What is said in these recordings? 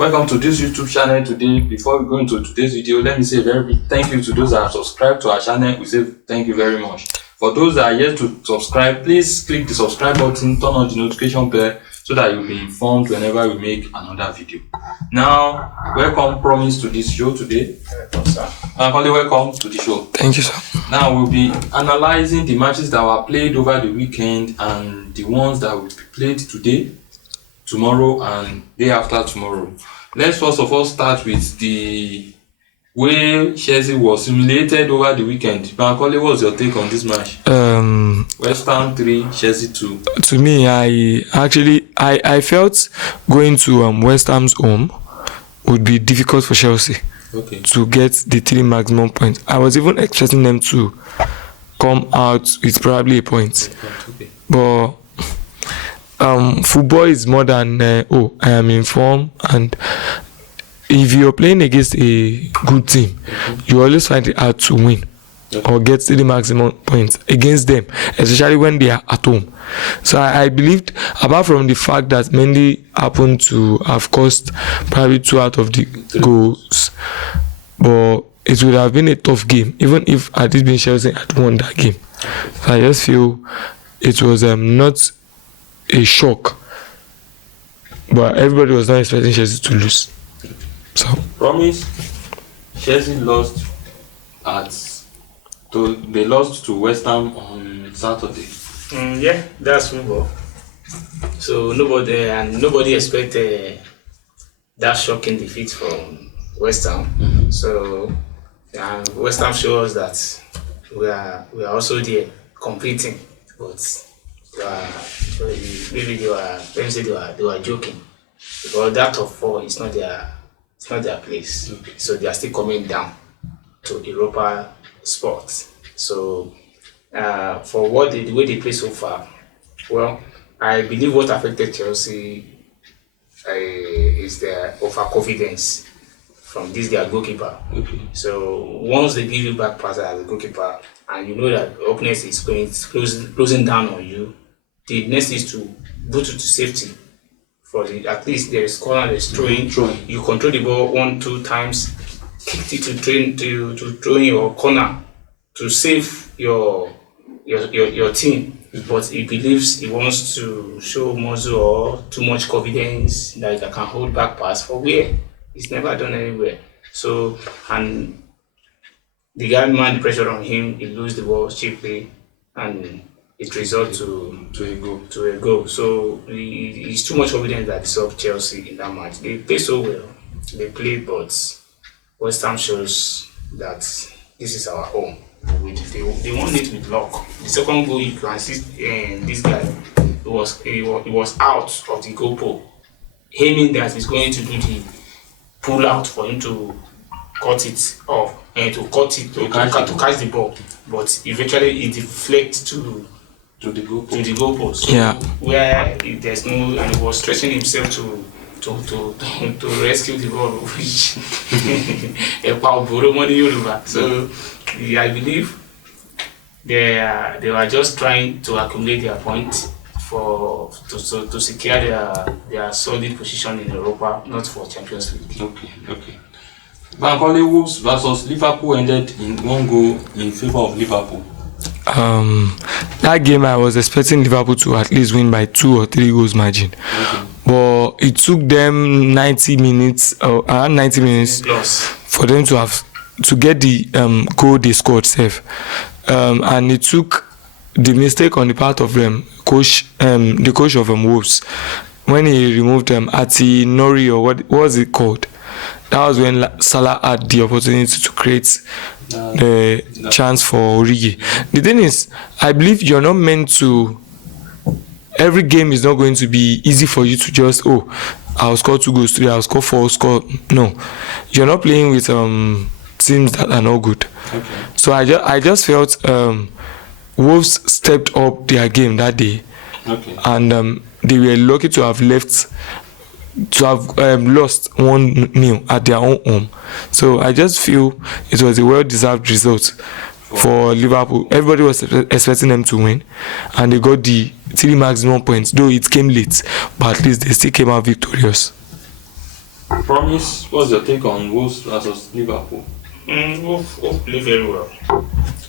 Welcome to this YouTube channel today. Before we go into today's video, let me say a very big thank you to those that have subscribed to our channel. We say thank you very much. For those that are yet to subscribe, please click the subscribe button, turn on the notification bell so that you'll be informed whenever we make another video. Now, welcome, promise, to this show today. Welcome, sir. Welcome to the show. Thank you, sir. Now, we'll be analyzing the matches that were played over the weekend and the ones that will be played today, tomorrow, and day after tomorrow. Let's first of all start with the way Chelsea was simulated over the weekend. Bankole, what's your take on this match? West Ham 3, Chelsea 2. To me, I felt going to West Ham's home would be difficult for Chelsea to get the 3 maximum points. I was even expecting them to come out with probably a point. But football is more than I am in form, and if you're playing against a good team, you always find it hard to win or get the maximum points against them, especially when they are at home. So I believed, apart from the fact that Mendy happened to have cost probably 2 out of the goals, but it would have been a tough game, even if had it been Chelsea had won that game. So I just feel it was not a shock, but everybody was not expecting Chelsea to lose. So promise, Chelsea lost they lost to West Ham on Saturday. Yeah, that's football. So nobody expected that shocking defeat from West Ham. So West Ham shows that we are also there competing, but maybe they were joking, because that top 4 is not their place. So they are still coming down to Europa sports. So for the way they play so far, well, I believe what affected Chelsea is their overconfidence from their goalkeeper. So once they give you back pass as a goalkeeper, and you know that the opponent is closing down on you, the next is to boot to safety. At least there is corner, there is throwing. You control the ball 1-2 times, kick it to throw in your corner to save your team. But he believes he wants to show muscle or too much confidence that he can hold back pass for where it's never done anywhere. So, and the guy man the pressure on him, he lose the ball cheaply, and it results to a goal. So he's too much confidence that he saw Chelsea in that match. They play so well. They play, but West Ham shows that this is our home. They won it with luck. The second goal, you can see this guy, he was out of the goal pole, aiming that he's going to do the pull out for him to cut it off and to catch the ball, but eventually it deflects to the goal post. So where there's no, and he was stretching himself to rescue the ball, which so I believe they were just trying to accumulate their points to secure their solid position in Europa, not for Champions League. Okay. Bankole, Wolves versus Liverpool ended in 1 goal in favor of Liverpool. That game I was expecting Liverpool to at least win by 2 or 3 goals margin. But it took them 90 minutes plus for them to get the goal they scored safe. And it took the mistake on the part of the coach of Wolves when he removed Ati Nori, or what was it called? That was when Salah had the opportunity to create the chance for Origi. The thing is, I believe you're not meant to. Every game is not going to be easy for you to just I'll score 2 goals, 3, I'll score 4, No, you're not playing with teams that are not good. So I just felt Wolves stepped up their game that day, and they were lucky to have lost 1-0 at their own home. So I just feel it was a well-deserved result for Liverpool. Everybody was expecting them to win, and they got the 3 maximum points, though it came late, but at least they still came out victorious. Promise, what's your take on Wolves versus Liverpool? Wolves play very well.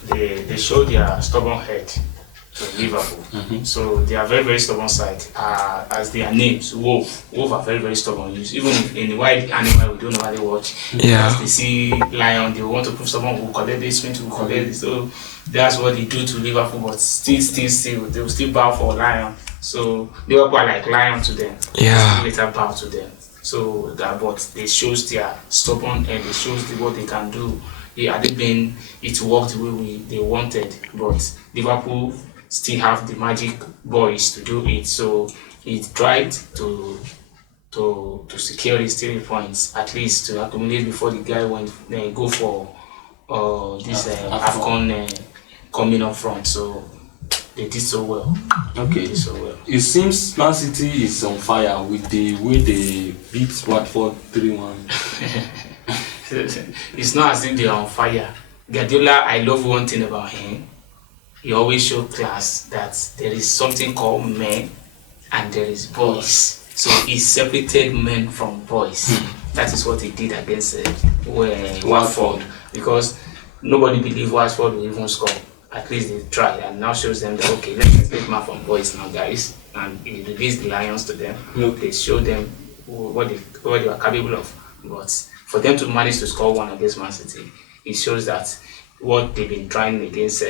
They show their stubborn head to Liverpool. So they are very, very stubborn side. As their names, Wolf are very, very stubborn. Even in the wild animal, we don't normally watch. Yeah. As they see lion, they want to prove someone who collect this, who collect this. So that's what they do to Liverpool. But still, they will still bow for lion. So Liverpool are like lion to them. Yeah. They still later bow to them. So that, but they shows their stubborn and they shows what they can do. It worked the way they wanted, but Liverpool still have the magic boys to do it. So he tried to secure his 3 points, at least to accumulate before the guy went go for this AFCON coming up front. So they did so well. Okay. It seems Man City is on fire with the way they beat Watford 3-1. It's not as if they are on fire. Guardiola, I love one thing about him. He always show class that there is something called men and there is boys. So he separated men from boys. That is what he did against Watford, because nobody believed Watford will even score. At least they tried, and now shows them that okay, let's separate man from boys now, guys. And he released the Lions to them. They showed them what they were capable of. But for them to manage to score 1 against Man City, it shows that what they've been trying against,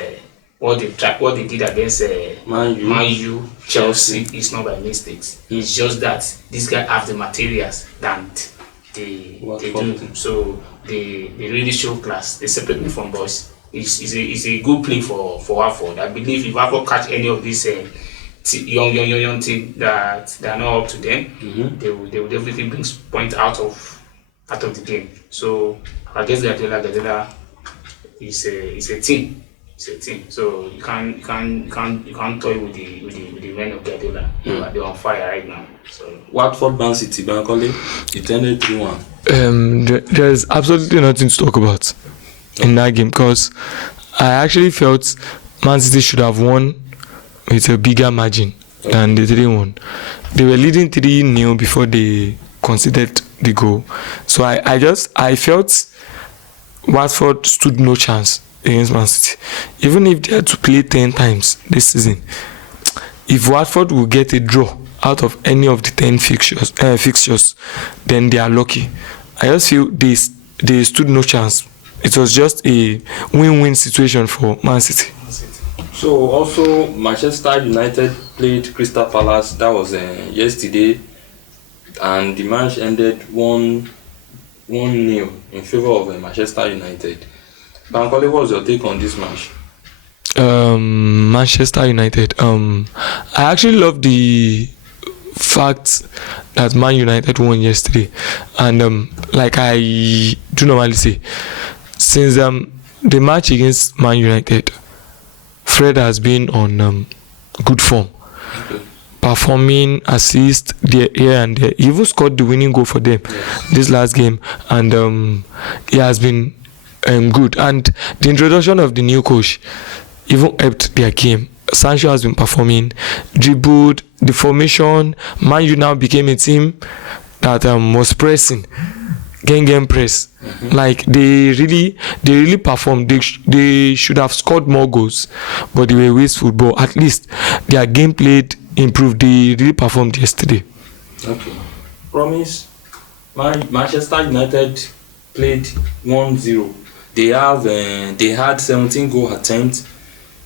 what they did against Man U, Chelsea, is not by mistakes. It's just that these guys have the materials that they do. So they really show class. They separate me from boys. It's a good play for Watford. I believe if Watford catch any of these young team that are not up to them, they will definitely bring point out of the game. So I guess Guardiola is a team. It's a team. So you can't toy with the men of Guardiola. They're on fire right now. So Watford Man City, Bankole, it ended 3-1. There's absolutely nothing to talk about in that game, because I actually felt Man City should have won with a bigger margin than the 3-1. They were leading 3-0 before they conceded the goal. So I felt Watford stood no chance against Man City. Even if they had to play 10 times this season, if Watford will get a draw out of any of the 10 fixtures, then they are lucky. I just feel they stood no chance. It was just a win-win situation for Man City. So also Manchester United played Crystal Palace. That was yesterday, and the match ended 1-0 in favor of Manchester United. Bankole, what was your take on this match? Manchester United. I actually love the fact that Man United won yesterday, and like I do normally say, since the match against Man United, Fred has been on good form, performing assist there, here and there. He even scored the winning goal for them this last game, and he has been good. And the introduction of the new coach even helped their game. Sancho has been performing, dribbled, the formation. Man U now became a team that was pressing, game press. Like they really performed. They should have scored more goals, but they were wasteful. But at least their game played improved. They really performed yesterday. Okay. Promise. Manchester United played 1-0. They had 17 goal attempts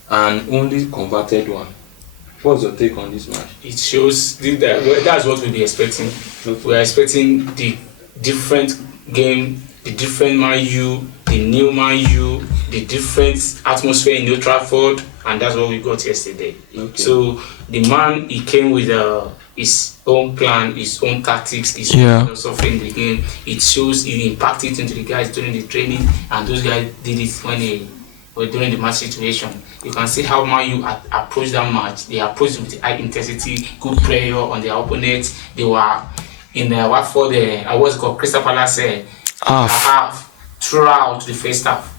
and only converted 1. What's your take on this match? it shows that's what we'll be expecting. We're expecting the different game, the different Man U, the new Man U, the different atmosphere in Old Trafford, and that's what we got yesterday. So the man, he came with his own plan, his own tactics, his own philosophy in the game. It shows he impacted into the guys during the training, and those guys did it when they were during the match situation. You can see how Man U approached that match. They approached with high intensity, good prayer on their opponents. They were in Watford, what's it called, Crystal Palace half throughout the first half.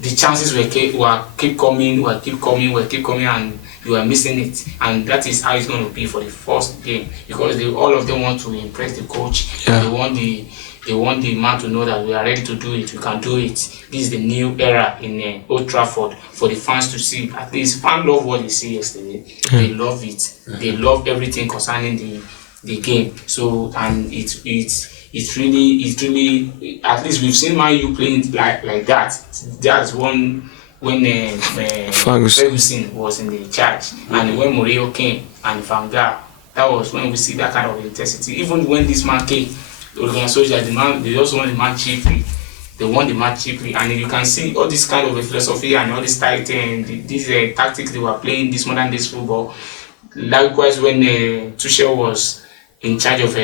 The chances were keep coming, and you are missing it, and that is how it's going to be for the first game, because all of them want to impress the coach. Yeah. They want the man to know that we are ready to do it. We can do it. This is the new era in Old Trafford for the fans to see. At least fans love what they see yesterday. They love it. They love everything concerning the game. So, and it's really, at least we've seen Man U playing like that. That's one when Ferguson was in the charge, and when Mourinho came and Van Gaal. That was when we see that kind of intensity. Even when this man came, the organization, they also won the match cheaply. They won the match cheaply, and you can see all this kind of a philosophy and all this tight and these tactics they were playing this modern days football. Likewise, when Tuchel was in charge of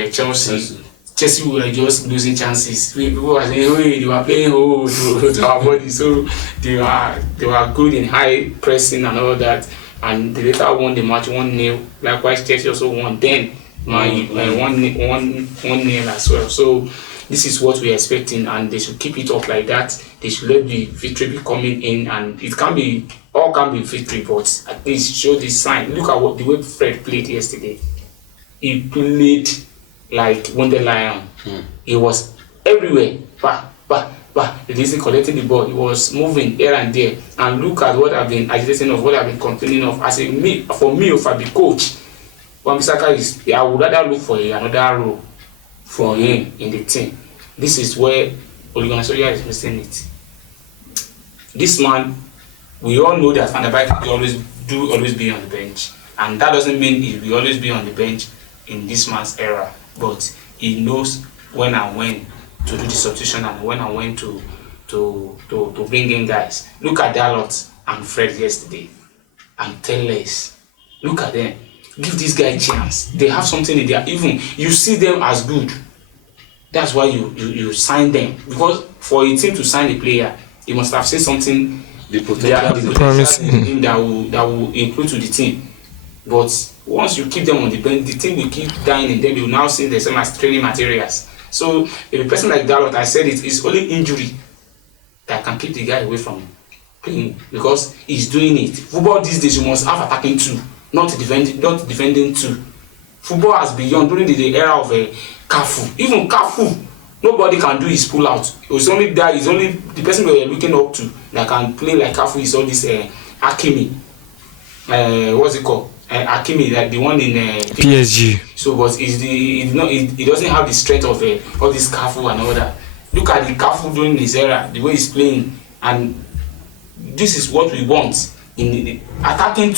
Chelsea were just losing chances. People were saying, "Hey, they were playing to our body," so they were good in high pressing and all that. And they later won the match 1-0. Likewise, Chelsea also won. Then 1-0 as well. So this is what we're expecting, and they should keep it up like that. They should let the victory be coming in, and it can be victory, but at least show this sign. Look at the way Fred played yesterday. He played like Wonder Lion. He was everywhere. He isn't collecting the ball. He was moving here and there. And look at what I've been agitating of, what I've been complaining of. For me, if I be coach, Wan-Bissaka I would rather look for another role for him in the team. This is where Ole Gunnar Solskjaer is missing it. This man, we all know that Van der Beek will always be on the bench, and that doesn't mean he will always be on the bench in this man's era. But he knows when and when to do the substitution and when and when to bring in guys. Look at Dalot and Fred yesterday, and Telles. Look at them. Give these guys a chance. They have something in there. Even you see them as good. That's why you sign them, because for a team to sign a player, you must have seen something. The potential in him that will include to the team. But once you keep them on the bench, the team will keep dying, and then you will now see them as training materials. So if a person like Dalot, I said it's only injury that can keep the guy away from playing, because he's doing it. Football these days, you must have attacking two, not defending two. Football has beyond during the era of Cafu. Even Cafu, nobody can do his pull out. It's only the person we are looking up to that can play like Cafu is all this Hakimi. What's it called? Hakimi, like the one in PSG. So, but he doesn't have the strength of all this Cafu and all that. Look at the Cafu during his era, the way he's playing, and this is what we want in the attacking.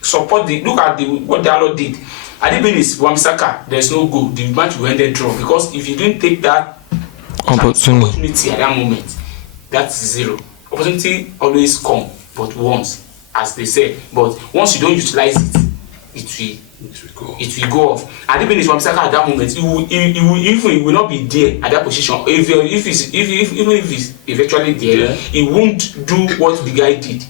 Support look at what Dalot did. I didn't mean it's Wan-Bissaka. There's no goal. The match will end draw, because if you didn't take that opportunity at that moment, that's zero. Opportunity always come, but once, as they say. But once you don't utilize it, it will go off. I didn't mean it's Wan-Bissaka at that moment. He will not be there at that position. Even if he's eventually there, he won't do what the guy did.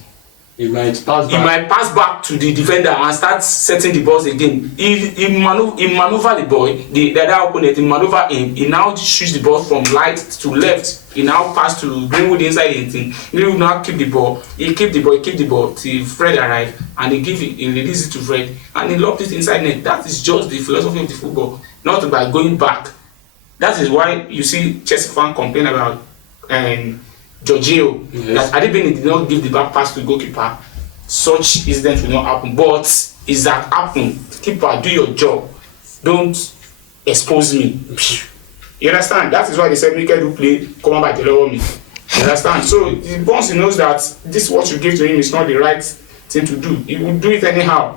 He might pass back to the defender and start setting the balls again. He maneuver the boy, the other opponent, he maneuver him. He now shoots the ball from right to left. He now pass to Greenwood inside the thing. He will now keep the ball. He keep the ball till Fred arrive, and he release it to Fred, and he locked it inside net. That is just the philosophy of the football, not by going back. That is why you see Chelsea fans complain about Jorginho, that Adebini did not give the back pass to the goalkeeper. Such incidents will not happen. But is that happen? Keeper, do your job. Don't expose me. You understand? That is why they said Mikel do play come on by the lower me. You understand? So once he knows that this what you give to him is not the right thing to do, he will do it anyhow.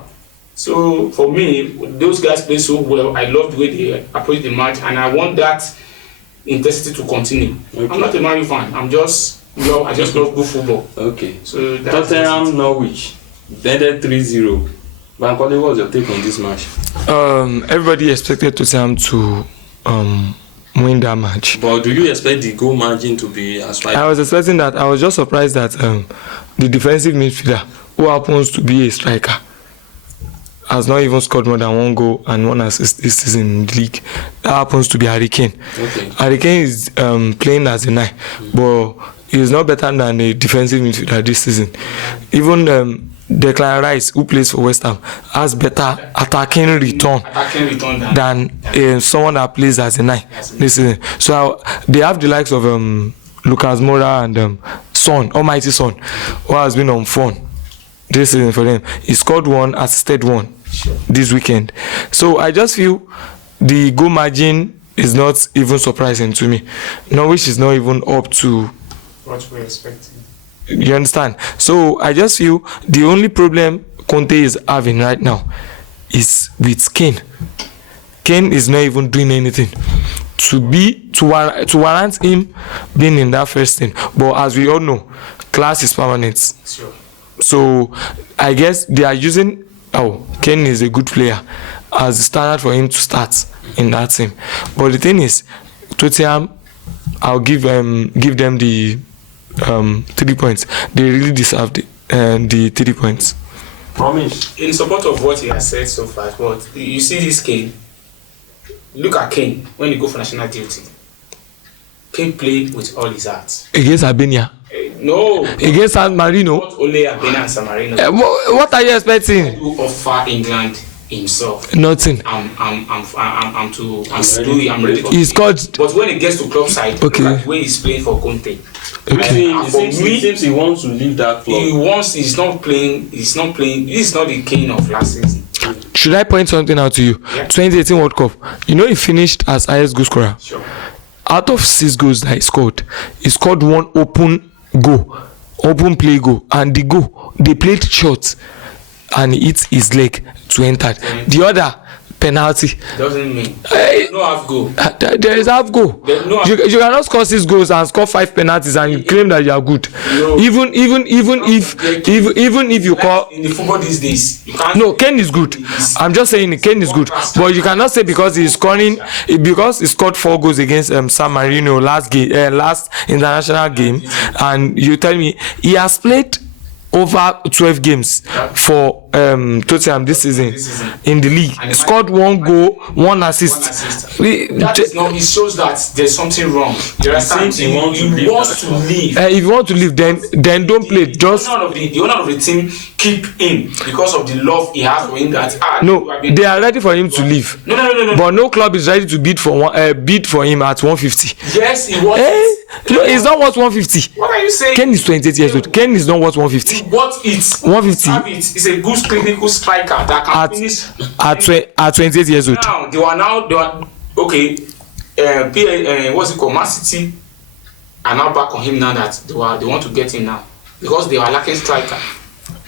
So for me, those guys play so well. I love the way they approach the match, and I want that intensity to continue. Okay. I'm not a Man U fan. I just love good football. Okay. So Tottenham Norwich ended 3-0. Bankole, what was your take on this match? Everybody expected Tottenham to win that match. But do you expect the goal margin to be as wide? I was expecting that. I was just surprised that the defensive midfielder, who happens to be a striker, has not even scored more than one goal and one assist this season in the league. That happens to be Harry Kane. Okay. Harry Kane is playing as a 9, but he is not better than a defensive midfielder this season. Even Declan Rice, who plays for West Ham, has better attacking return than someone that plays as a 9 this season. So they have the likes of Lucas Moura and Son, Almighty Son, who has been on form this season for them. He scored 1, assisted 1 this weekend. So I just feel the goal margin is not even surprising to me. Norwich is not even up to what we're expecting. You understand? So I just feel the only problem Conte is having right now is with Kane. Kane is not even doing anything to warrant him being in that first thing. But as we all know, class is permanent. Sure. So I guess they are using Kane is a good player as a standard for him to start in that team. But the thing is, Tottenham, I'll give them the 3 points. They really deserve the 3 points. Promise. In support of what he has said so far, but you see this Kane. Look at Kane when he go for national duty. Kane played with all his heart. Against Albania? No. Against San Marino? Not only Albania and San Marino. What are you expecting? To offer England himself. Nothing. I'm ready. He scored. But when it gets to club side, okay. Look at when he's playing for Conte. Okay. It seems he wants to leave that club. He's not playing. This is not the Kane of last season. Should I point something out to you? Yeah. 2018 World Cup. You know he finished as highest goal scorer. Sure. Out of 6 goals that he scored 1 open play goal, and the goal they played short, and he hit his leg to enter. The other penalty. Doesn't mean no half goal. There is half goal. You cannot score 6 goals and score 5 penalties and you claim that you are good. No. Even if you call in the football these days, you can't. No, Ken is good. I'm just saying Ken is good, but you cannot say because he scored 4 goals against San Marino last international game, and you tell me he has played over 12 games for Tottenham this season in the league. He scored 1 goal, 1 assist. It shows that there's something wrong. You understand? He wants to leave. If you want to leave, then don't play. Just the owner of the team keep him because of the love he has for him. They are ready for him to leave. No. But no club is ready to bid for him at 150. Yes, he wants. No, he's not worth 150. What are you saying? Ken is 28 years old. Ken is not worth 150. What it's 150. It's a good clinical striker that can finish at 28 years old. Now they were okay. What's it called? Man City are now back on him now that they want to get him now because they are lacking striker.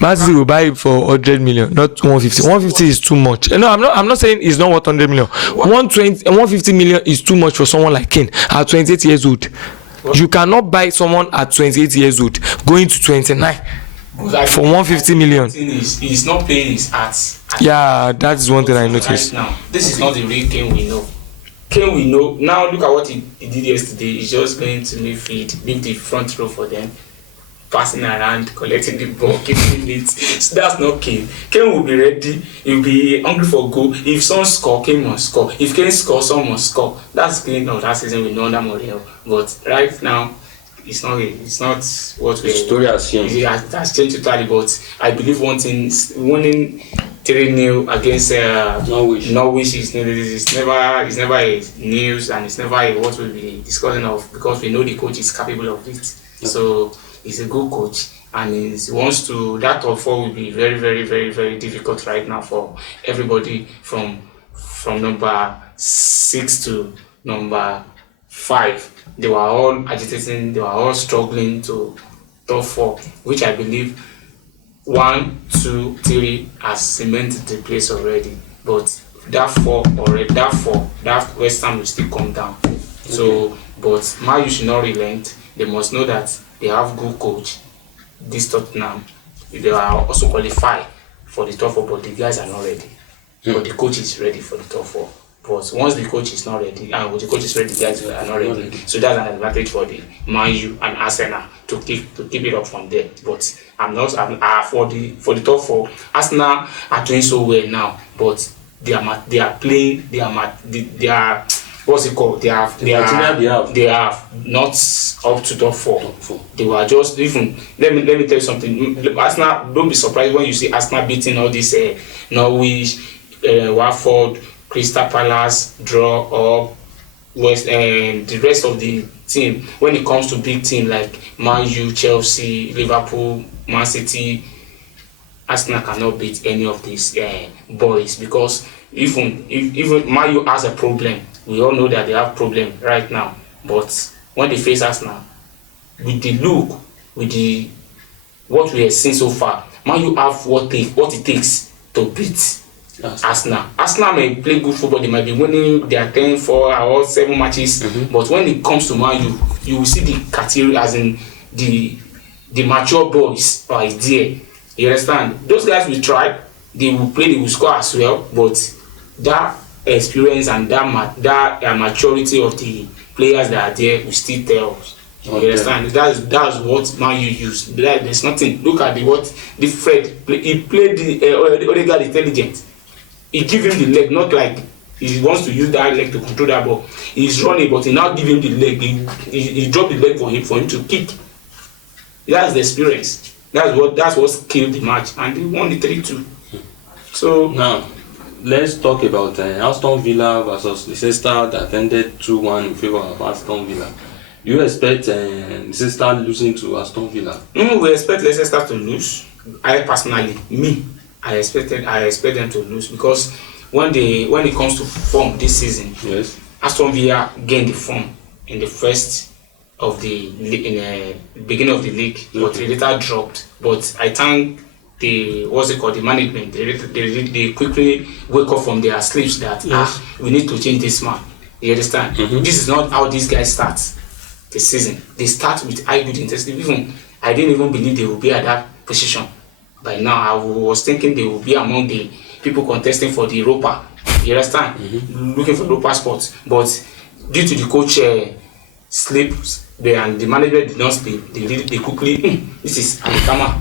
Man City will buy him for 100 million, not 150. 150 is too much. No, I'm not saying it's not worth 100 million. 150 million is too much for someone like Kane at 28 years old. What? You cannot buy someone at 28 years old going to 29 for 150 million. He's not playing his heart. Yeah, that is one thing I noticed. Right now, this is not the real Kane we know. Kane we know. Now look at what he did yesterday. He's just going to midfield, leave the front row for them, passing around, collecting the ball, keeping it. So that's not Kane. Kane will be ready. He'll be hungry for goal. If someone score, Kane must score. If Kane score, someone must score. That's Kane of that season with under Mourinho. But right now, it's not what we. The story has changed. It has changed totally. But I believe one thing, winning 3-0 against Norwich is never a news, and it's never a what we'll be discussing of, because we know the coach is capable of it. Okay. So he's a good coach, and he wants to. That top 4 will be very, very, very, very difficult right now for everybody from number 6 to number 5. They were all agitating. They were all struggling to top 4, which I believe 1, 2, 3 has cemented the place already. But that West Ham will still come down. Okay. So, but Man U should not relent. They must know that they have good coach. This Tottenham, they are also qualified for the top 4, but the guys are not ready. But the coach is ready for the top 4. But once the coach is not ready, and when the coach is ready, the guys are not ready. So that's an advantage for the Man U and Arsenal to keep it up from there. But for the top 4. Arsenal are doing so well now, but they are what's it called? They have not up to top four. They were just even. Let me tell you something. Arsenal, don't be surprised when you see Arsenal beating all this Norwich, Watford, Crystal Palace, draw or West, the rest of the team. When it comes to big team like Man U, Chelsea, Liverpool, Man City, Arsenal cannot beat any of these boys, because even Man U has a problem. We all know that they have problem right now. But when they face Arsenal, with the look, with the what we have seen so far, Man U have what it takes to beat Arsenal. Arsenal may play good football. They might be winning their 10, 4 or 7 matches. But when it comes to Man U, you will see the criteria, as in the mature boys are there. You understand? Those guys will try. They will play. They will score as well. But that experience and that maturity of the players that are there will still tell. You understand? That's what Man U use. There's nothing. Look at the Fred. He played the Odegaard intelligent. He give him the leg, not like he wants to use that leg to control that ball. He's running, but he now give him the leg. He dropped the leg for him to kick. That's the experience. That's what killed the match, and they won the 3-2. So now let's talk about Aston Villa versus Leicester that ended 2-1 in favor of Aston Villa. Do you expect Leicester losing to Aston Villa? We expect Leicester to lose. I personally, I expect them to lose, because when it comes to form this season, yes, Aston Villa gained the form in the first of the beginning of the league, but they later dropped. But I thank the management. They quickly wake up from their sleeps that we need to change this man. You understand? This is not how these guys start the season. They start with high good intensity. Even I didn't even believe they would be at that position. By now, I was thinking they will be among the people contesting for the Europa. You understand? Looking for Europa spots. But due to the coach sleeps and the management did not sleep, they quickly, this is Alikama,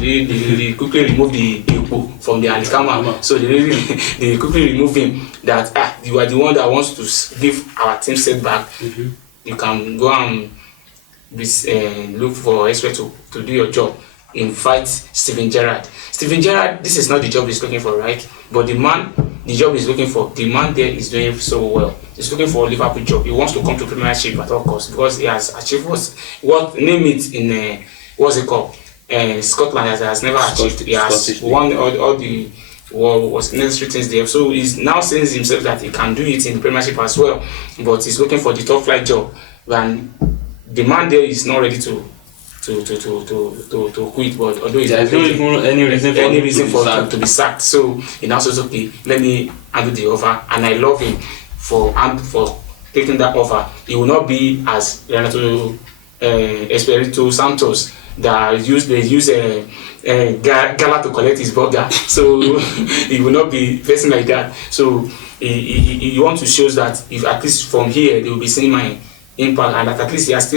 they quickly remove the Epo from the Alikama. So they quickly remove him. That you are the one that wants to give our team setback. You can go and look for expert to do your job. Invite Steven Gerrard. Steven Gerrard, this is not the job he's looking for, right? But the job he's looking for, the man there is doing so well. He's looking for a Liverpool job. He wants to come to Premiership at all costs, because he has achieved what name it in what's it called? Scotland has never achieved. He has won all the was necessary things there. So he's now saying himself that he can do it in Premiership as well. But he's looking for the top flight job. And the man there is not ready to quit, but although there's no any reason for him to be sacked. So he now says, okay, let me handle the offer, and I love him for taking that offer. He will not be as Renato Espirito Santos that they use Gala to collect his burger. So he will not be person like that. So he wants to show that if at least from here they will be seeing my impact, and that at least he has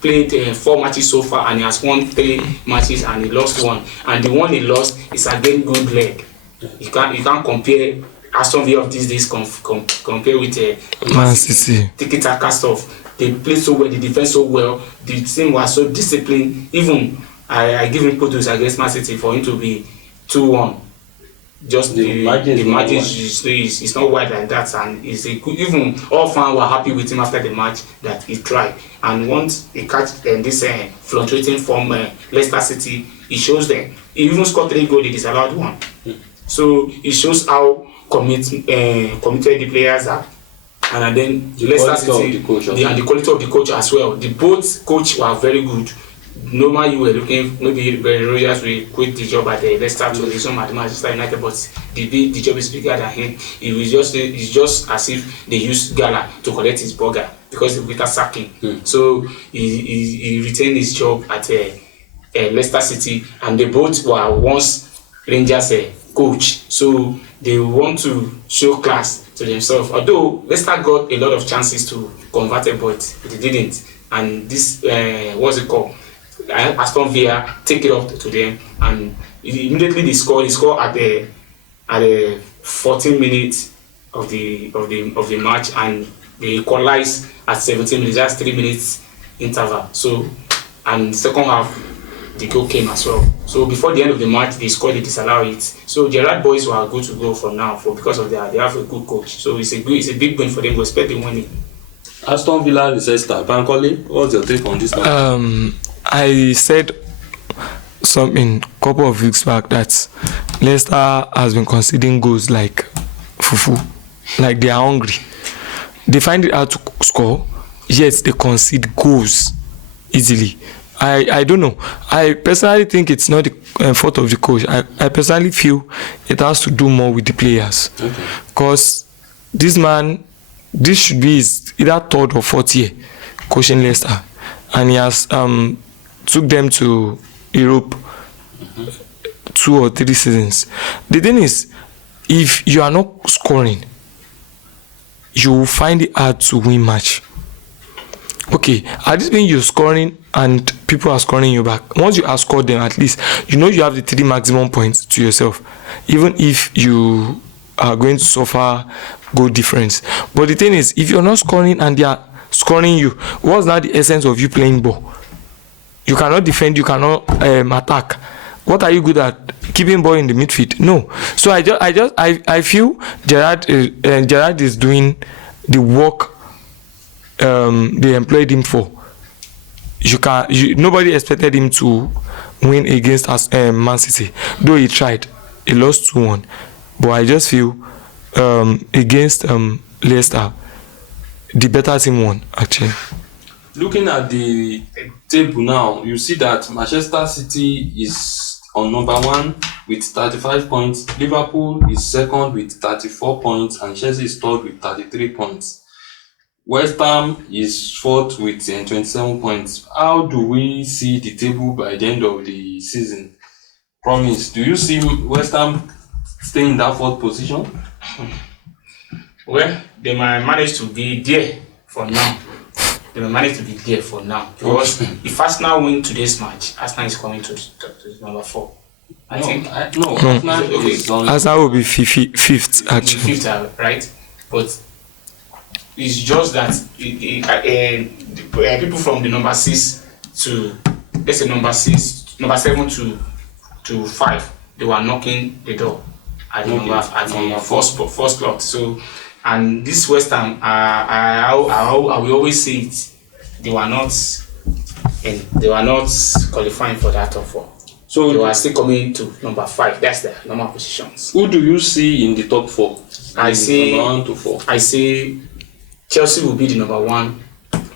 played 4 matches so far, and he has won 3 matches and he lost 1, and the one he lost is against good leg. You can't compare Aston Villa of these days compare with Man City. Tiki-taka stuff. They play so well, they defend so well, the team was so disciplined. Even I give him kudos against Man City for him to be 2-1. Just the margin is not wide like that, and even all fans were happy with him after the match that he tried. And once he catch this fluctuating from Leicester City, he shows them. He even scored 3 goals, he disallowed 1. So it shows how committed the players are. And then Leicester City and the quality of the coach as well. The both coach were very good. Normally you were looking, maybe Rogers will quit the job at Leicester to resume at Manchester United, but the job is bigger than him. It's just as if they used Gala to collect his burger, because they later sacked him. So he retained his job at Leicester City, and they both were once Rangers coach. So they want to show class to themselves. Although Leicester got a lot of chances to convert it, but they didn't. And this what's it called? Aston Villa take it off to them, and immediately they score. They score at the 14 minutes of the match, and they equalized at 17 minutes. That's 3 minutes interval. So, and second half, the goal came as well. So before the end of the match, they scored, they disallowed it. So Gerrard boys were good to go for now, because of that. They have a good coach. So it's a big win for them. We expect them winning. Aston Villa, Leicester. Bankole, what's your take on this one? I said something a couple of weeks back that Leicester has been conceding goals like fufu, like they are hungry. They find it hard to score, yet they concede goals easily. I don't know. I personally think it's not the fault of the coach. I personally feel it has to do more with the players. Because this should be his either third or fourth year coaching Leicester, and he has took them to Europe 2 or 3 seasons. The thing is, if you are not scoring, you will find it hard to win match. Okay, at this point you're scoring and people are scoring you back. Once you have scored them, at least you know you have the 3 maximum points to yourself, even if you are going to suffer goal difference. But the thing is, if you're not scoring and they are scoring you, what's now the essence of you playing ball? You cannot defend, you cannot attack. What are you good at? Keeping ball in the midfield? No. So I feel Gerrard is doing the work they employed him for. Nobody expected him to win against us, Man City, though he tried. He lost 2-1, but I just feel against Leicester, the better team won actually. Looking at the table now, you see that Manchester City is on number 1 with 35 points. Liverpool is second with 34 points, and Chelsea is third with 33 points. West Ham is fourth with 27 points. How do we see the table by the end of the season? Promise, do you see West Ham staying in that fourth position? Well, they might manage to be there for now. Because if Arsenal win today's match, Arsenal is coming to number 4. Arsenal will be fifth actually. Fifth, right? But it's just that people from the number 6 to, let's say number 7 to 5, they were knocking the door at the first slot. So, and this West Ham, I will always say it, they were not qualifying for that top 4. So they were still coming to number 5. That's the normal positions. Who do you see in the top 4? I say number 1 to 4. I say Chelsea will be the number 1,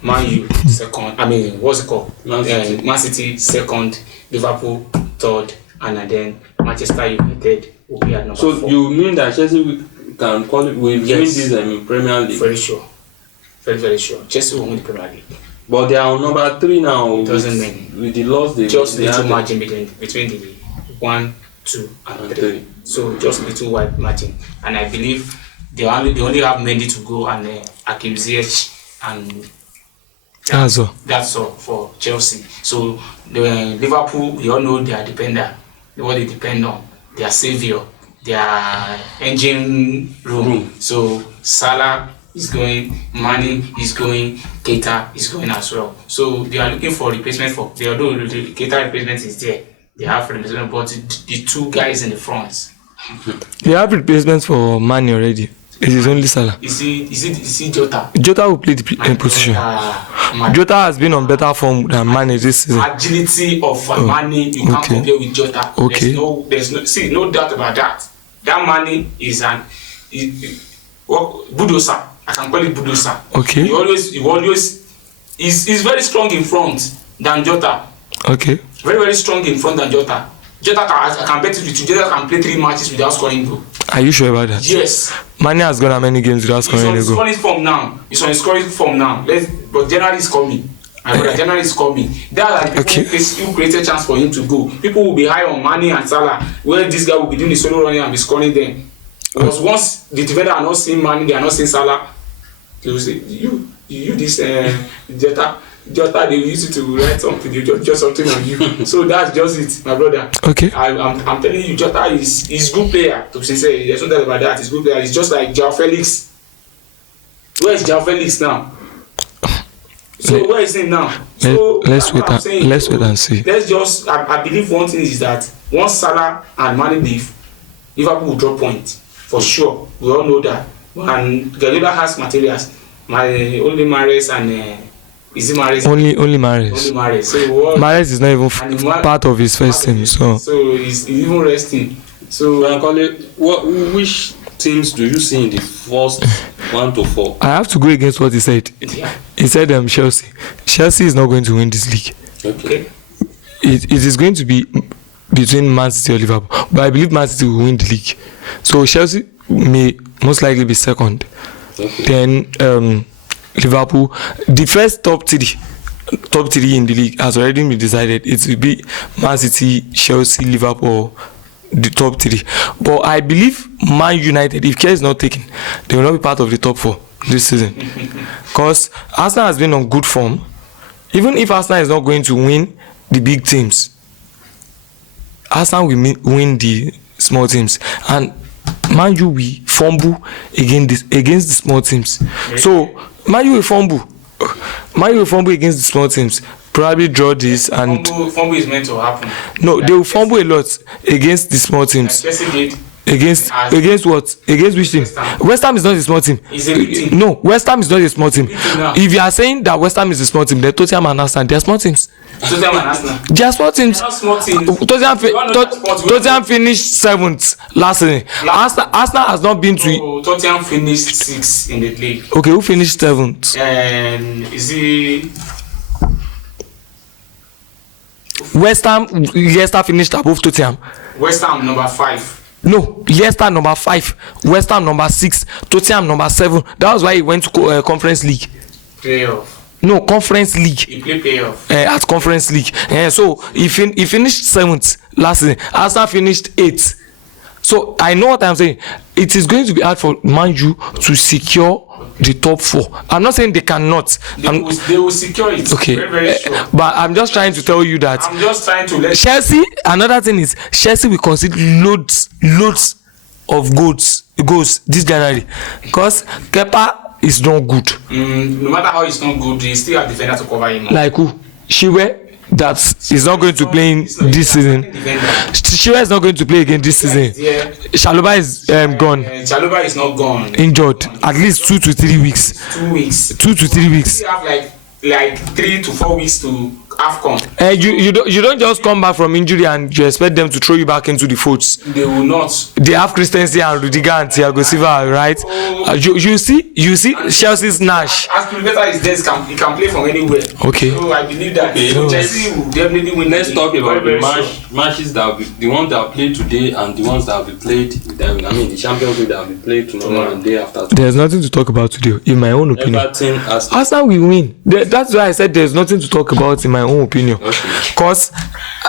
Man U second. Man City second, Liverpool third, and then Manchester United will be at number 4. So you mean that Chelsea can will win this Premier League? Very sure. Very, very sure. Chelsea will win the Premier League. But they are on number 3 now. It doesn't mean. With the loss, just little margin between the 1, 2, and 3. So just little wide margin. And I believe they only have Mendy to go, and Hakim Ziyech, and that's all for Chelsea. So Liverpool, we all know they are dependent. What they depend on, their savior, their engine room. So Salah is going, Mane is going, Keita is going as well. So they are looking for replacement for. Although the Keita replacement is there, they have replacement, but the 2 guys in the front. They have replacements for Mane already. It is only Salah. Is he Jota? Jota will play the position. Jota has been on better form than Mane this season. Agility of Mane, you can't compare with Jota. Okay. There's no doubt about that. That Mane is bulldozer. I can call it bulldozer. Okay. He's very strong in front than Jota. Okay. Very, very strong in front than Jota. I can bet you Jota can play 3 matches without scoring goal. Are you sure about that? Yes. Mane has gone how many games without scoring a goal? He's on his scoring form now. But January is coming. January is coming. There are people who created chance for him to go. People will be high on Mane and Salah, where this guy will be doing the solo running and be scoring them. Because once the defender are not seeing Mane, they are not seeing Salah, they will say, you this Jota. Jota, they use it to write something, they just something on you. So that's just it, my brother. Okay. I'm telling you, Jota is good player. To say there's no doubt about that. He's good player. It's just like João Felix. Where is João Felix now? So where is he now? So let's wait and see. Let's just. I believe one thing is that once Salah and Mane leave, Liverpool will drop points for sure. We all know that. And Guardiola has materials. Only Mahrez and. Is it Mahrez? Only Mahrez. Only Mahrez. So Mahrez is not even part of his first team. So he's even resting. So which teams do you see in the first 1 to 4? I have to go against what he said. Yeah. He said Chelsea. Chelsea is not going to win this league. Okay. It is going to be between Man City or Liverpool. But I believe Man City will win the league. So Chelsea may most likely be second. Okay. Then Liverpool, the first top three in the league has already been decided. It will be Man City, Chelsea, Liverpool, the top 3. But I believe Man United, if care is not taken, they will not be part of the top 4 this season. Because Arsenal has been on good form. Even if Arsenal is not going to win the big teams, Arsenal will win the small teams. And Man U will fumble against the small teams. So Man U will fumble. Against the small teams. Probably draw this and fumble is meant to happen. No, they will fumble a lot against the small teams. Against what? Against which team? West Ham is not a small team. It's a big team. No, West Ham is not a small team. If you are saying that West Ham is a small team, then Tottenham and Aston, they are small teams. Tottenham and Arsenal. They are small teams. They are not small teams. Tottenham finished 7th last season. Arsenal has not been to. Tottenham finished 6th in the league. Okay, who finished 7th? Is he? West Ham, Leicester finished above Tottenham. West Ham number 5. No, Leicester number 5, West Ham number 6, Tottenham number 7. That was why he went to Conference League. Playoff. No, Conference League. He played playoff. At Conference League. So he finished 7th last season. Arsenal finished 8th. So I know what I'm saying. It is going to be hard for Man U to secure the top 4. I'm not saying they cannot. They will secure it. Okay. Very, very sure. But I'm just trying to tell you that. I'm just trying to let Chelsea. Another thing is Chelsea will concede loads of goals this January because Kepa is not good. No matter how he's not good, they still have defender to cover him. Like who? Shiwe. That is not going to play in this season. Shiwe is not going to play again this season. Yeah. Chalobah is gone. Chalobah is not gone. Injured. At least 2 to 3 weeks. 2 weeks. 2 to 3 weeks. You have like 3 to 4 weeks to AFCON. You don't just come back from injury and you expect them to throw you back into the folds. They will not. They have Christensen and Rudiger and Thiago Silva, right? You see Chelsea's Nash. As Privetta is there, he can play from anywhere. Okay. So I believe that Chelsea will definitely win. Let's talk about the matches that will be the ones that are played today and the ones that will be played. The Champions League that will be played tomorrow and day after. There's nothing to talk about today, in my own opinion. Everton, Arsenal will win. That's why I said there's nothing to talk about in my own opinion. Because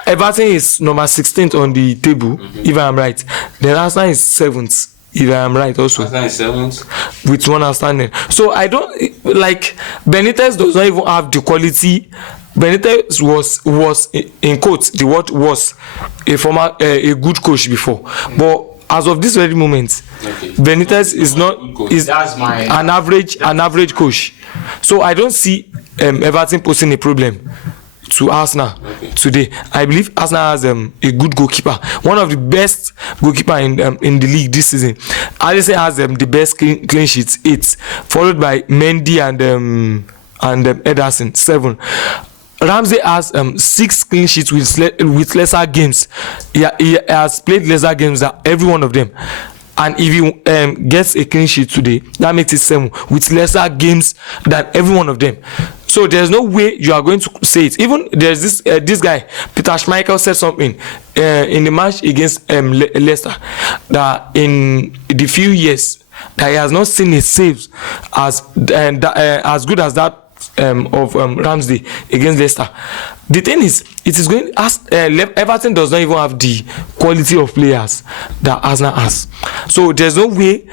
Everton is number 16th on the table, if I am right. Then Arsenal is 7th, if I am right also. Arsenal is 7th. With one outstanding. So I don't like Benitez does not even have the quality. Benitez was in quotes, the word was a good coach before. But as of this very moment, Benitez is an average coach. So I don't see Everton posing a problem to Arsenal today. I believe Arsenal has a good goalkeeper, one of the best goalkeeper in the league this season. Alisson has the best clean sheets, 8, followed by Mendy and Ederson, 7. Ramsey has 6 clean sheets with lesser games. He has played lesser games than every one of them. And if he gets a clean sheet today, that makes it 7 with lesser games than every one of them. So there's no way you are going to say it. Even there's this guy, Peter Schmeichel, said something in the match against Leicester that in the few years that he has not seen a save as good as that of Ramsey against Leicester. The thing is, it is going as Everton does not even have the quality of players that Arsenal has. So there's no way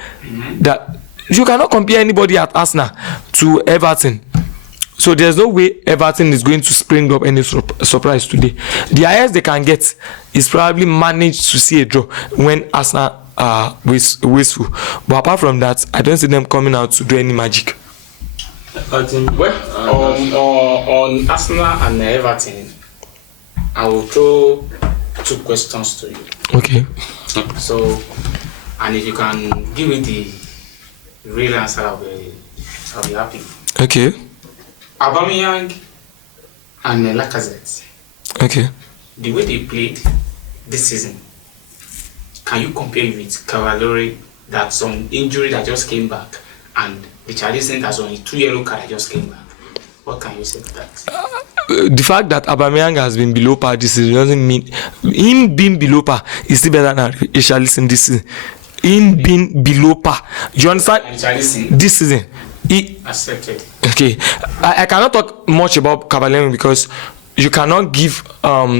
that you cannot compare anybody at Arsenal to Everton. So there's no way Everton is going to spring up any surprise today. The highest they can get is probably manage to see a draw when Arsenal are wasteful. But apart from that, I don't see them coming out to do any magic. On Arsenal and Everton, I will throw 2 questions to you. Okay. So, and if you can give me the real answer, I'll be happy. Okay. Aubameyang and Lacazette. Okay. The way they played this season, can you compare it with Cavalieri, that's on injury that just came back, and the Richarlison that's on a 2 yellow card that just came back? What can you say to that? The fact that Aubameyang has been below par this season doesn't mean him being below par is still better than Richarlison this season. Him being below par, do you understand? Richarlison this season. Accepted. Okay, I cannot talk much about Cavalieri because you cannot give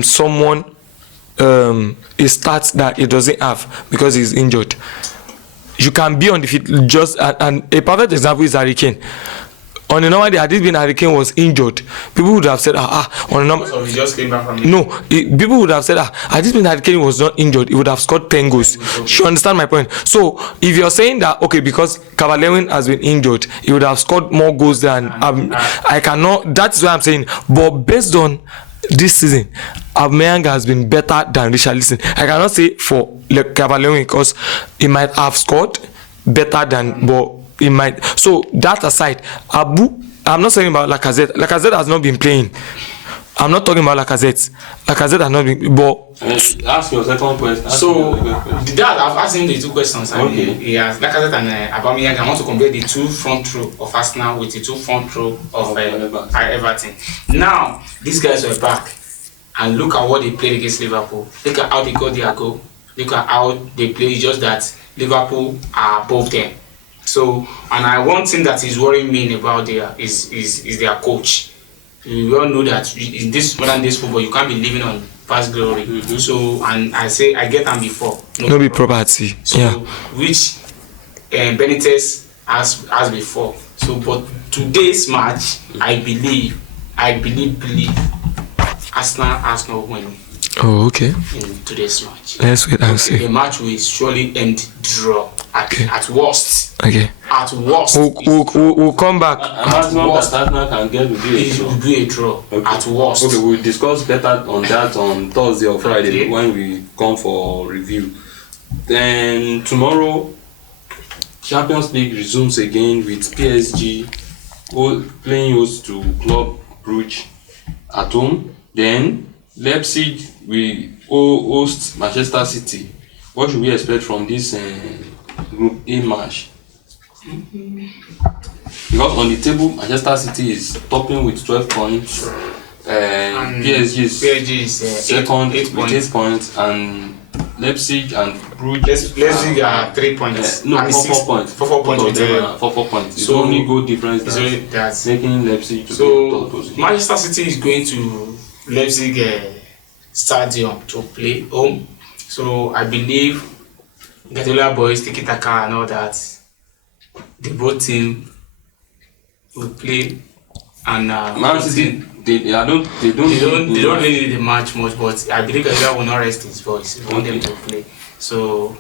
someone a stat that he doesn't have because he's injured. You can be on the field just and a perfect example is Harry Kane. On a normal day, had it been Harry Kane was injured, people would have said, on a normal. So he just came back from it. No, people would have said, had it been Harry Kane was not injured, he would have scored 10 goals. Okay. You understand my point? So, if you're saying that, okay, because Cavalieri has been injured, he would have scored more goals than I cannot. That's what I'm saying. But based on this season, Aubameyang has been better than Richarlison. I cannot say for Cavalieri because he might have scored better than, but he might. So that aside, I'm not saying about Lacazette. Lacazette has not been playing. I'm not talking about Lacazette. Lacazette has not been. But ask your second question. I've asked him the 2 questions. Okay. He has Lacazette and Aubameyang. I want to compare the 2 front row of Arsenal with the 2 front row of Everton. Now these guys were back, and look at what they played against Liverpool. Look at how they got their goal. Look at how they play. Just that Liverpool are above them. So, and one thing that is worrying me about is their coach. We all know that in this modern days football, you can't be living on past glory. Mm-hmm. So, and I get them before. No be property. So, yeah. Which Benitez has before. So, but today's match, I believe Arsenal win. Oh, okay. In today's match. Let's wait and see. The match will surely end draw. At worst. Okay. At worst. We'll come back. Arsenal can get to be a draw. Okay. At worst. Okay, we'll discuss better on that on Thursday or Friday when we come for review. Then tomorrow, Champions League resumes again with PSG playing host to Club Brugge at home. Then Leipzig will host Manchester City. What should we expect from this Group A match? Because on the table, Manchester City is topping with 12 points. PSG is second with 8 points, and Leipzig and Brugge. Leipzig are 3 points. No, 4 points. 4 points. 4 points. It's only goal difference that's making Leipzig to be third position. Manchester City is going to Leipzig stadium to play home. So I believe Guardiola boys, Tiki Taka and all that, the both team will play, and Man City they don't really need the match much, but I believe Guardiola will not rest his voice. He want them to play, so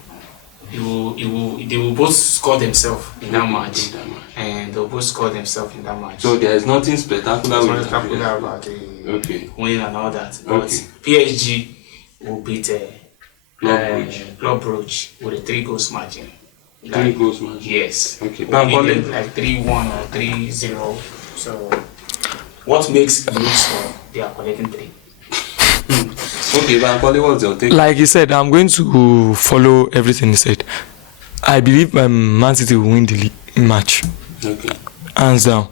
they will both score themselves in that match, and they'll both score themselves in that match. So there is nothing spectacular about the winning and all that, but PSG will beat Club Brugge with a 3 goals margin. 3 goals margin? Yes. Okay. Like 3-1 or 3-0. So, what makes the news for they are collecting 3? Okay, Bankole, what's your take? Like you said, I'm going to follow everything he said. I believe Man City will win the match. Okay. Hands down.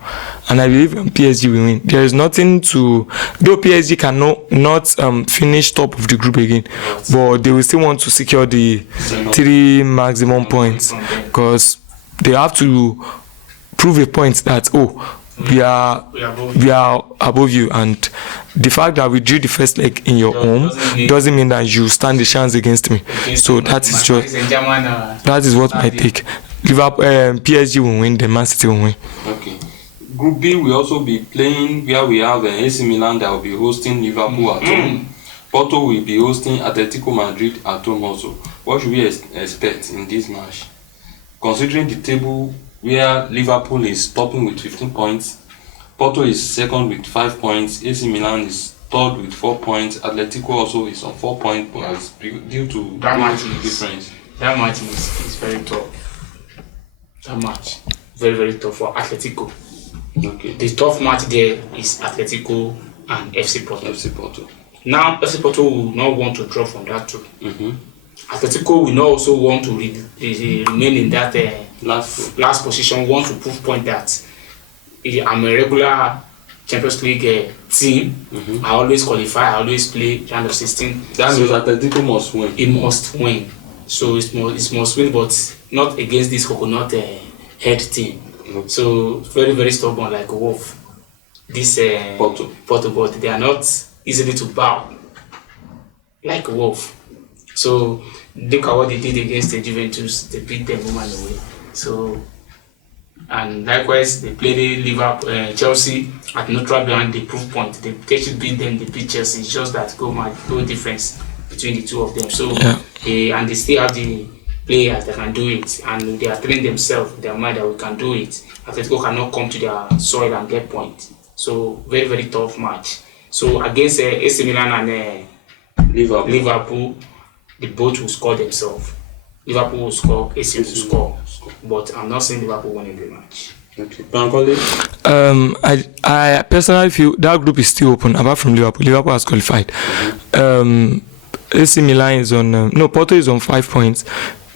And I believe PSG will win. There is nothing to, though PSG cannot finish top of the group again, but they will still want to secure the 3 maximum points because they have to prove a point that we are above you, and the fact that we drew the first leg in your home doesn't mean that you stand a chance against me. So that is what my take. Liverpool, PSG will win, the Man City will win. Okay. Group B will also be playing where we have AC Milan that will be hosting Liverpool at home. Porto will be hosting Atletico Madrid at home also. What should we expect in this match? Considering the table where Liverpool is topping with 15 points, Porto is second with 5 points, AC Milan is third with 4 points, Atletico also is on 4 points, but due to that match difference. That match is very tough. That match very, very tough for Atletico. Okay. The tough match there is Atletico and FC Porto. FC Porto. Now FC Porto will not want to draw from that too. Atletico will not also want to remain in that last position. Want to prove point that I'm a regular Champions League team. I always qualify. I always play round of 16. That means Atletico must win. It must win. So it must win, but not against this coconut head team. So very, very stubborn like a wolf. This Porto, but they are not easily to bow like a wolf. So look at what they did against the Juventus. They beat them woman away. So and likewise they played Liverpool, Chelsea at neutral ground. They proved point. They should beat them. They beat Chelsea. It's just that goal difference between the two of them. So they still have the players that can do it, and they are training themselves in their mind that we can do it. Atletico cannot come to their soil and get point. So very, very tough match. So against AC Milan and Liverpool, the both will score themselves. Liverpool will score, AC will score. But I'm not saying Liverpool winning the match. Okay. I personally feel that group is still open apart from Liverpool. Liverpool has qualified. AC Milan is on Porto is on 5 points,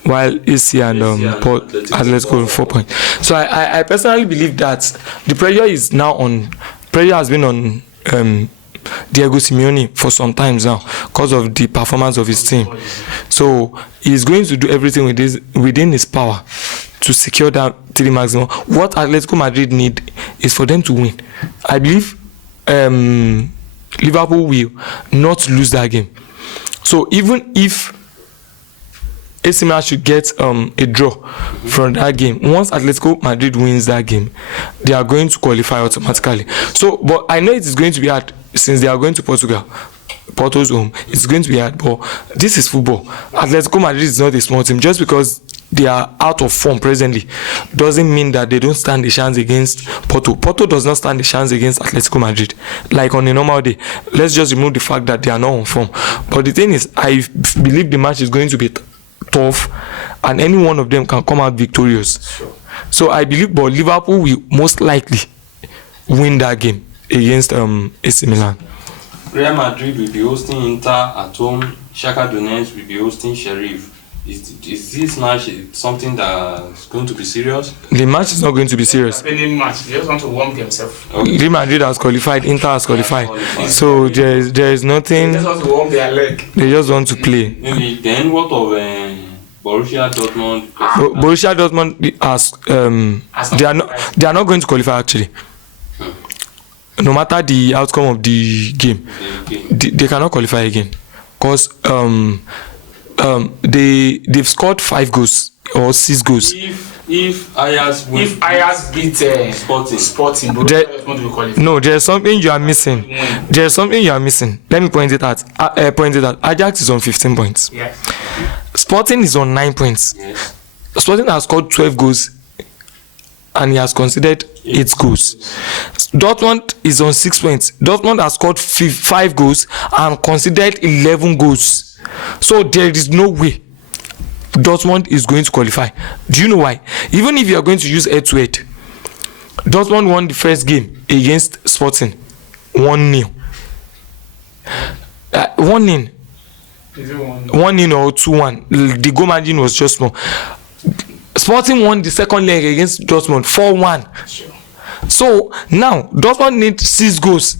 while AC and Atletico on 4 points. So I personally believe that the pressure has been on Diego Simeone for some time now because of the performance of his team. So he's going to do everything within his power to secure that 3 maximum. What Atletico Madrid need is for them to win. I believe Liverpool will not lose that game. So even if AC Milan should get a draw from that game, once Atletico Madrid wins that game, they are going to qualify automatically. So, but I know it is going to be hard since they are going to Porto's home. It's going to be hard, but this is football. Atletico Madrid is not a small team. Just because they are out of form presently doesn't mean that they don't stand a chance against Porto. Porto does not stand a chance against Atletico Madrid. Like on a normal day, let's just remove the fact that they are not on form. But the thing is, I believe the match is going to be tough, and any one of them can come out victorious. Sure. So I believe, but Liverpool will most likely win that game against AC Milan. Real Madrid will be hosting Inter at home. Shakhtar Donetsk will be hosting Sheriff. Is this match something that's going to be serious? The match is not going to be serious. Any match, they just want to warm themselves. Okay. Real Madrid has qualified, Inter has qualified. So there is nothing. They just want to warm their leg. They just want to play. Maybe then what of Borussia Dortmund? Borussia Dortmund has they are not going to qualify actually. No matter the outcome of the game, they cannot qualify again because they've scored 5 goals or 6 goals. If Ajax beat Sporting, no, there's something you are missing. Let me point it out. Ajax is on 15 points. Yes. Sporting is on 9 points. Yes. Sporting has scored 12 goals and he has conceded 8 goals. Dortmund is on 6 points. Dortmund has scored 5 goals and conceded 11 goals. So there is no way Dortmund is going to qualify. Do you know why? Even if you are going to use head-to-head, Dortmund won the first game against Sporting 1-0. 1-0. 1-0 or 2-1. The goal margin was just small. Sporting won the second leg against Dortmund 4-1. Sure. So now Dortmund needs 6 goals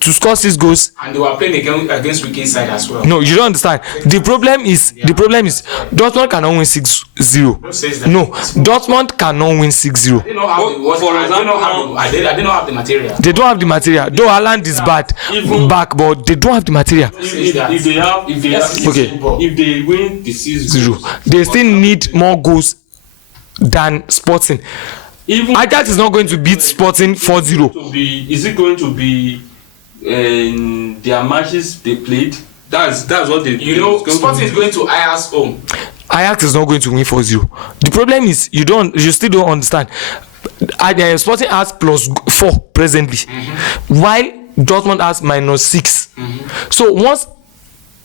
to score 6 goals. And they were playing against weekend side as well. No, you don't understand. The problem is Dortmund cannot win 6-0. No, Dortmund cannot win 6-0. I didn't have the material. They don't have the material. Though Haaland is back, but they don't have the material. If they win the 6-0, they still need more goals than Sporting. Even Ajax is not going to beat Sporting 4-0. Is it going to be their matches they played? That's what they. Sporting is going to Ajax home. Ajax is not going to win 4-0. The problem is you still don't understand. Sporting has +4 presently, while Dortmund has -6. So once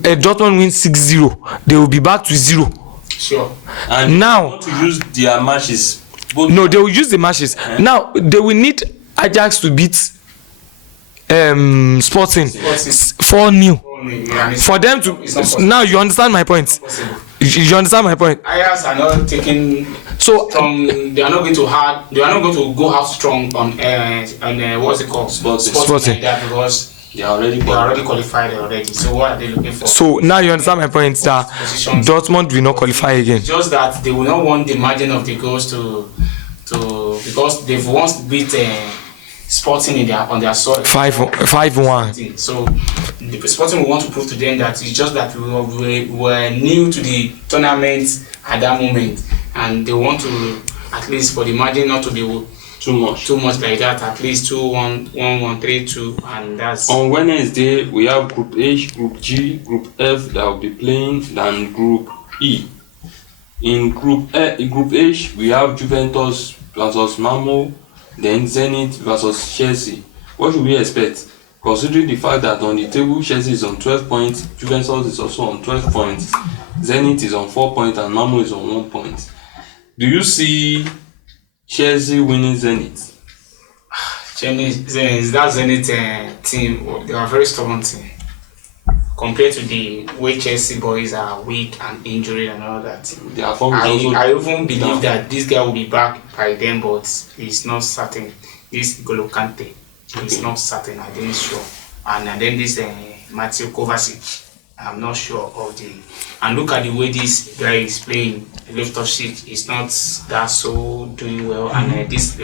Dortmund wins 6-0, they will be back to 0. Sure. And now want to use their matches. No, they will use the matches. Now they will need Ajax to beat Sporting 4-0 for them to. Now you understand my point. You understand my point. Ajax are not taking. So they are not going to They are not going to go out strong on what's it called? Sporting like that, because they are already qualified already. So what are they looking for? So now you understand my point that Dortmund will not qualify again. Just that they will not want the margin of the goals to because they've once beat Sporting on their soil 5-1. So the Sporting will want to prove to them that it's just that we were new to the tournament at that moment, and they want to, at least for the margin not to be too much like that, at least 2-1, 1-1, 3-2, and that's. On Wednesday we have Group H, Group G, Group F that will be playing, and Group E. In Group H we have Juventus versus Malmoe, then Zenit versus Chelsea. What should we expect, considering the fact that on the table Chelsea is on 12 points, Juventus is also on 12 points, Zenit is on 4 points, and Malmoe is on 1 point. Do you see Chelsea winning Zenit? That Zenit team, they are a very stubborn team compared to the way Chelsea boys are weak and injured and all that. I even believe that this guy will be back by then, but it's not certain. This Golo Kante, it's not certain. I didn't sure. And then this Mateo Kovacic, I'm not sure of the. And look at the way this guy is playing. Loftus-Cheek is not that so doing well, and this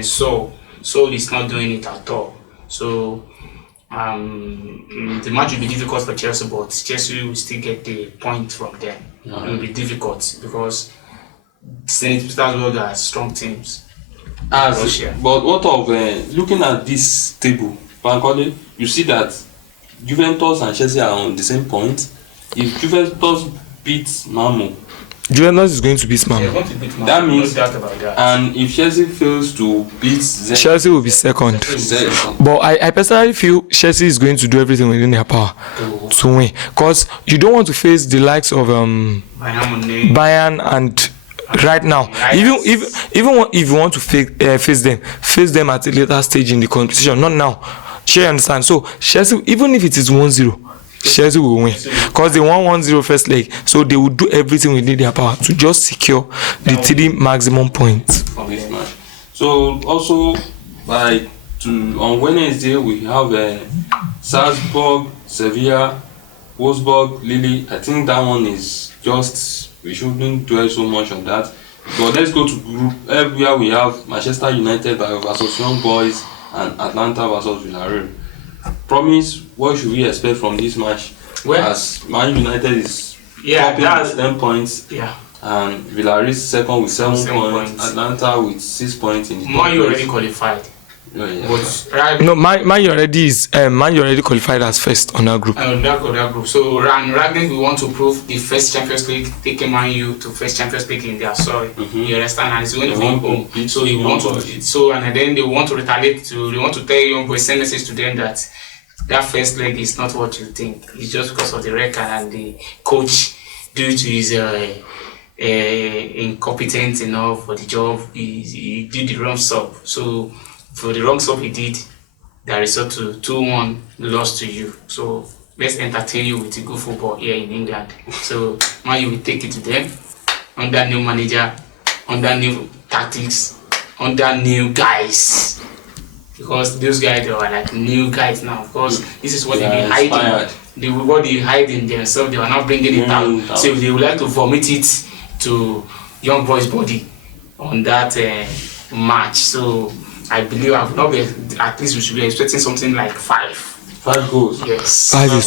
Soul is not doing it at all. So the match will be difficult for Chelsea, but Chelsea will still get the point from them. It will be difficult because Zenit Salzburg are strong teams. But what of looking at this table, Pankole, you see that Juventus and Chelsea are on the same point. If Juventus beats Malmoe, Juventus is going to beat Malmoe. That means, no doubt about that. And if Chelsea fails to beat Zenit, Chelsea will be second. But I personally feel Chelsea is going to do everything within their power to win, because you don't want to face the likes of Bayern and right now. Even if you want to face them at a later stage in the competition, not now. You understand? So Chelsea, even if it is 1-0. Chelsea will win because they won 1-0 first leg, so they will do everything within their power to just secure the 3 maximum points from this match. So also on Wednesday we have Salzburg, Sevilla, Wolfsburg, Lille. I think that one is just, we shouldn't dwell so much on that. But let's go to Group F, where we have Manchester United versus Young Boys and Atlanta versus Villarreal. Promise, what should we expect from this match? As Man United is with 10 points, and Villarreal second with 7 points, Atlanta with 6 points in the Man U already qualified. No, Man U already qualified as first on that group. That group. So Ragnick, we want to prove the first Champions League, taking Man U to first Champions League in their soil. You understand? And it's going to be home. So you want to. So and then they want to retaliate to. They want to tell Young Boys, send message to them that first leg is not what you think. It's just because of the record and the coach, due to his incompetence enough for the job. He did the wrong stuff. So for the wrong stuff he did, the result to 2-1 lost to you. So let's entertain you with the good football here in England. So now you will take it to them under new manager, under new tactics, under new guys. Because those guys, they are like new guys now. Because this is what they've been hiding. What they hide in themselves, they are not bringing it out. So they would like to vomit it to Young Boys' body on that match. So I believe at least we should be expecting something like 5 goals. Yes. 5 is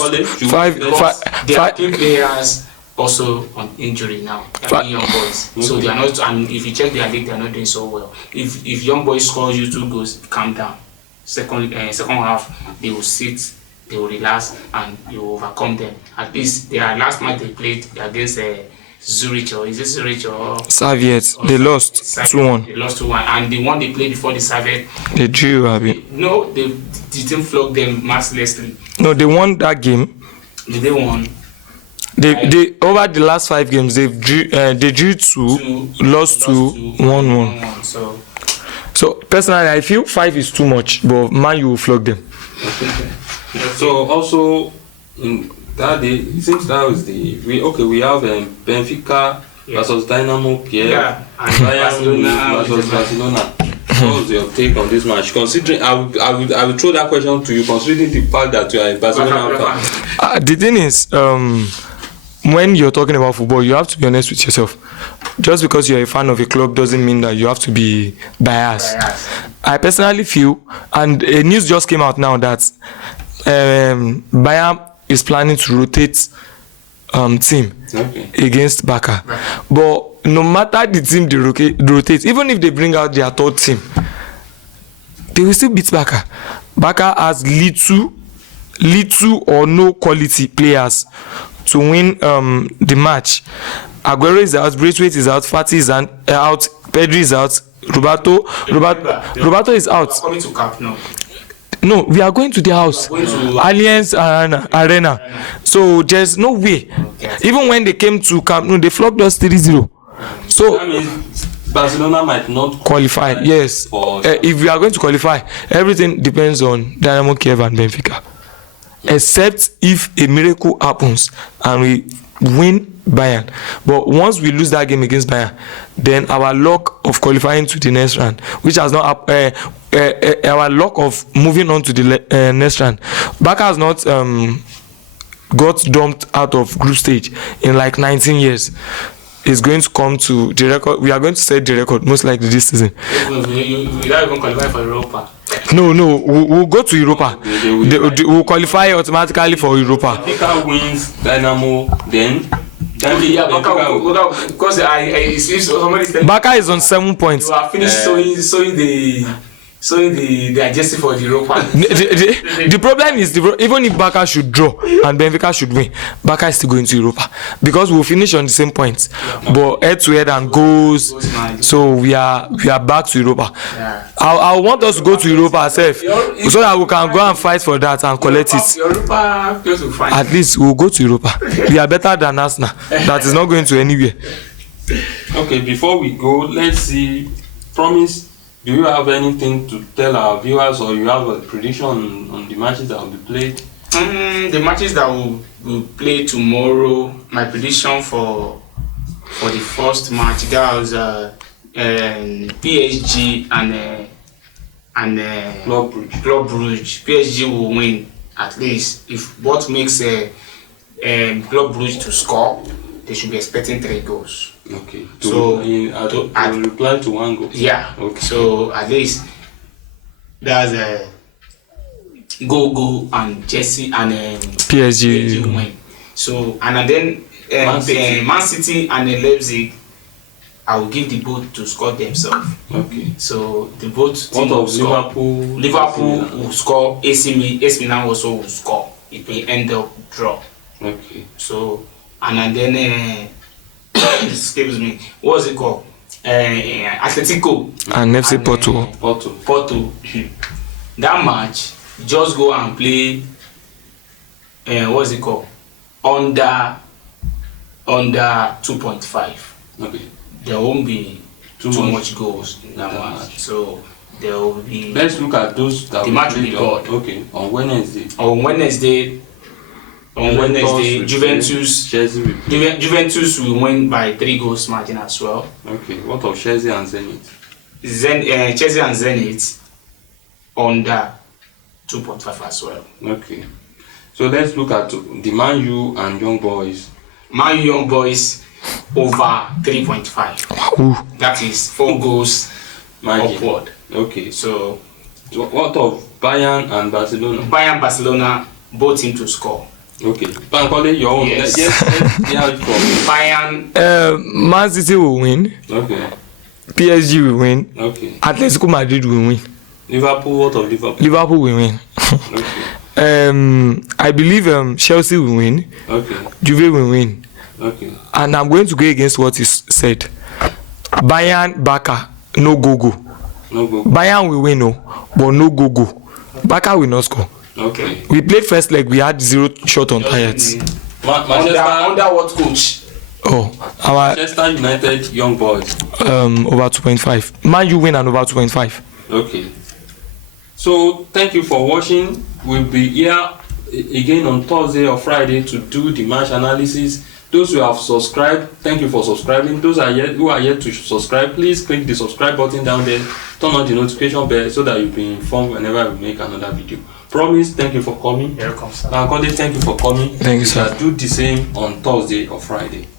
5. Their team players also on injury now. Young boys, so they are not. And if you check their league, they are not doing so well. If young boys score you 2 goals, calm down. Second half, they will sit, they will relax, and you will overcome them. At least their last match they played against Zurich, or is it Zurich or Soviet? They lost 2-1. They lost 2-1, and the one they played before the Soviet, They drew. no, they didn't flog them mercilessly. No, they won that game. Did they won? They over the last 5 games they drew 2, lost 2, won 1. So personally, I feel 5 is too much, but Man U will flog them. So also in that day, it seems that was we have Benfica versus Dynamo Kyiv and Bayern versus Barcelona. What was your take on this match? Considering, I will throw that question to you, considering the fact that you are a Barcelona fan. The thing is, when you're talking about football, you have to be honest with yourself. Just because you're a fan of a club doesn't mean that you have to be biased. I personally feel, and a news just came out now that Bayern is planning to rotate team against Barca. But no matter the team they rotate, even if they bring out their 3rd team, they will still beat Barca. Barca has little or no quality players to win the match. Aguero is out, Braithwaite is out, Fati is out, Pedri is out, Roberto is out. Coming to Camp Nou. No, we are going to their house, Allianz Arena. So there's no way. Even when they came to Camp Nou, they flogged us 3-0. So that means Barcelona might not qualify. Yes, if we are going to qualify, everything depends on Dynamo Kyiv and Benfica. Except if a miracle happens and we win Bayern. But once we lose that game against Bayern, then our luck of qualifying to the next round, which has not our luck of moving on to the next round, Barca has not got dumped out of group stage in like 19 years. Is going to come to the record. We are going to set the record most likely this season. We don't even qualify for Europa. No, we'll go to Europa. We'll qualify automatically for Europa. Benfica wins Dynamo, then because I see somebody saying Barca is on 7 points. You are finished sowing the adjusting for the Europa. The problem is even if Barca should draw and Benfica should win, Barca is still going to Europa because we'll finish on the same points, but head to head and goals. So we are back to Europa. I want us to go to Europa ourselves so that we can go and fight for that and collect it. Europa, at least we'll go to Europa. We are better than Arsenal. That is not going to anywhere. Okay, before we go, let's see. Promise. Do you have anything to tell our viewers, or you have a prediction on the matches that will be played? The matches that will play tomorrow, my prediction for the first match, that was PSG and Club Brugge. Club Brugge. PSG will win at least. If what makes Club Brugge to score, they should be expecting 3 goals. Okay. So to reply to 1 goal. Yeah. Okay. So at least that's a go and Chelsea and PSG win. So and then Man City and Leipzig, I will give the both to score themselves. Okay. So the both what team of will score. Liverpool will score. AC Milan also will score. It may end up draw. Okay. So and then excuse me, what was it called? Atletico and FC Porto. Porto. That match, just go and play. What's it called? Under 2.5. Okay. There won't be too much goals in that match. So there will be. Let's look at those. That the match will be good. Okay. On Wednesday, Juventus will win by 3 goals margin as well. Okay. What of Chelsea and Zenit? Chelsea and Zenit under 2.5 as well. Okay. So let's look at the Man U and Young Boys. Man U Young Boys over 3.5. That is 4 goals upward. Okay. So what of Bayern and Barcelona? Barcelona, both teams to score. Okay. Bankole, your own. Yes. Let's hear it from Bayern. Man City will win. Okay. PSG will win. Okay. Atletico Madrid will win. Liverpool, what of Liverpool? Liverpool will win. Okay. I believe Chelsea will win. Okay. Juve will win. Okay. And I'm going to go against what is said. Bayern, Barca, no go. No go. Bayern will win, no, but no go. Barca will not score. Okay. We played first leg, we had 0 shot on targets. Under what coach? Oh, our Manchester United young boys. over 2.5. Man U win and over 2.5. Okay. So thank you for watching. We'll be here again on Thursday or Friday to do the match analysis. Those who have subscribed, thank you for subscribing. Those who are yet to subscribe, please click the subscribe button down there. Turn on the notification bell so that you'll be informed whenever we make another video. Promise, thank you for coming. Here comes. Thank you for coming. Thank you, sir. We shall do the same on Thursday or Friday.